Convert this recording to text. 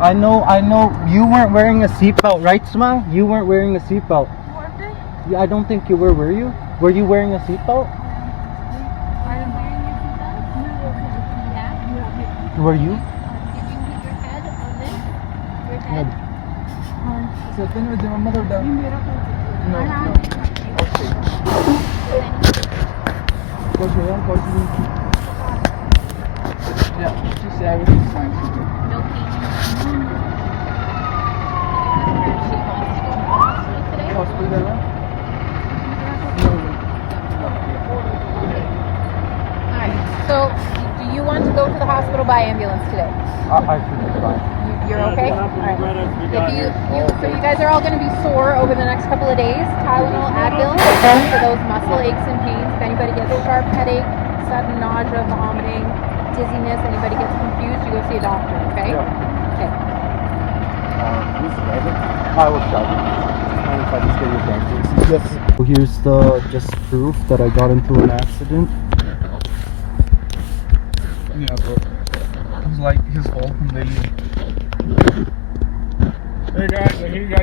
I know. You weren't wearing a seatbelt, right, Smile? You weren't wearing a seatbelt. Weren't they? Yeah, I don't think you were you? Were you wearing a seatbelt? Are you wearing your seatbelt? Yeah. Were you? Did you hit your head on this? Your head? So then with your mother down. No. Okay. Yeah, she said everything's fine. No pain. She wants to go to the hospital today. Hospital now? Alright, so do you want to go to the hospital by ambulance today? I should be fine. You're okay? Alright. So you guys are all going to be sore over the next couple of days. Tylenol, Advil, for those muscle aches and pains. If anybody gets a sharp headache, sudden nausea, vomiting, dizziness, anybody gets confused, you go see a doctor, okay? Yeah. Okay. I will shout. And if I just get your bank, yes. Here's the just proof that I got into an accident. Yeah, bro. It was like his fault completely. Hey guys, I hear you got